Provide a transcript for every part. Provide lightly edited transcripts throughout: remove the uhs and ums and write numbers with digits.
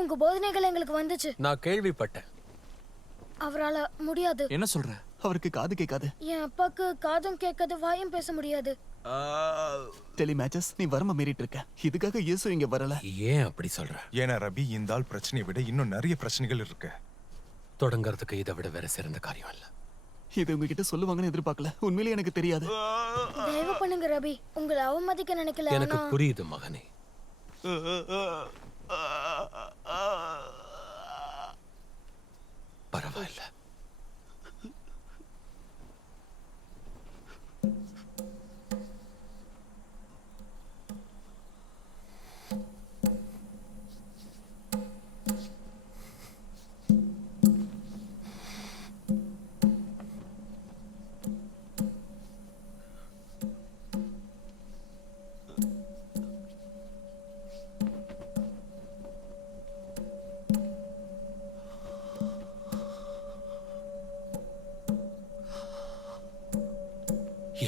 உங்க போதனைகள் எங்களுக்கு வந்துச்சு. நான் கேள்விப்பட்டேன். அவரால முடியாது. என்ன சொல்ற? அவருக்கு காது கேட்காது. என் அப்பாக்கு காதும் கேட்காது, வாயும் பேச முடியாது. டெலி மேட்சஸ், நீ வரம்ப மீறிட்டு இருக்க. இதுக்காக இயேசு இங்க வரல. ஏன் அப்படி சொல்ற? ஏன்னா ரபி, இந்த ஆள் பிரச்சனையை விட இன்னும் நிறைய பிரச்சனைகள் இருக்கு. தொடங்கறதுக்கு இதை விட வேற சிறந்த காரியம் இல்ல. இது உங்ககிட்ட சொல்லுவாங்கன்னு எதிர்பார்க்கல. உண்மையிலேயே எனக்கு தெரியாது. தயவு பண்ணுங்க ரபி, உங்களை அவமதிக்க நினைக்கல. எனக்கு புரியுது மகனே. பரவாயில்ல.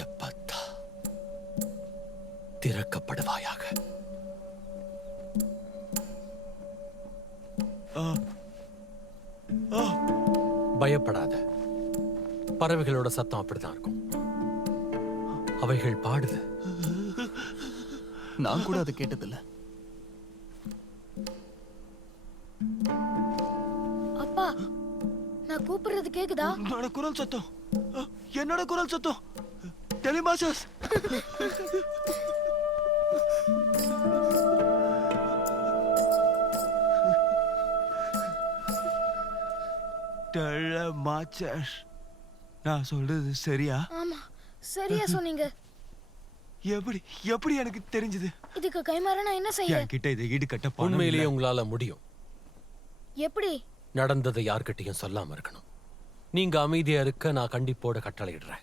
எப்பத்தா திறக்கப்படுவாயாக. பயப்படாத. பறவைகளோட சத்தம் அப்படிதான் இருக்கும். அவைகள் பாடுது. நான் கூட அதை கேட்டதில்ல. அப்பா, நான் கூப்பிடுறது கேக்குதா? என்னோட குரல் சத்தம், என்னோட குரல் சத்தம். டெலிமாசஸ், டெலிமாசஸ். நான் சொல்றது சரியா? ஆமா, சரியா சொன்னீங்க. எப்படி எப்படி எனக்கு தெரிஞ்சது? இதுக்கு கைமாற நான் என்ன செய்ய? என்கிட்ட இதை ஈடுகட்ட பணம் உண்மையிலேயே இல்ல. உங்களால முடியும். எப்படி? நடந்ததை யார்கிட்டயும் சொல்லாம இருக்கணும். நீங்க அமைதியா இருக்க நான் கண்டிப்போட கட்டளையிடுறேன்.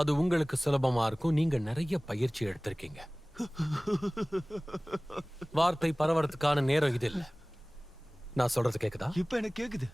அது உங்களுக்கு சுலபமா இருக்கும். நீங்க நிறைய பயிற்சி எடுத்திருக்கீங்க. வார்த்தை பரவறதுக்கான நேரம் இது இல்ல. நான் சொல்றது கேக்குதா? இப்ப எனக்கு கேக்குது.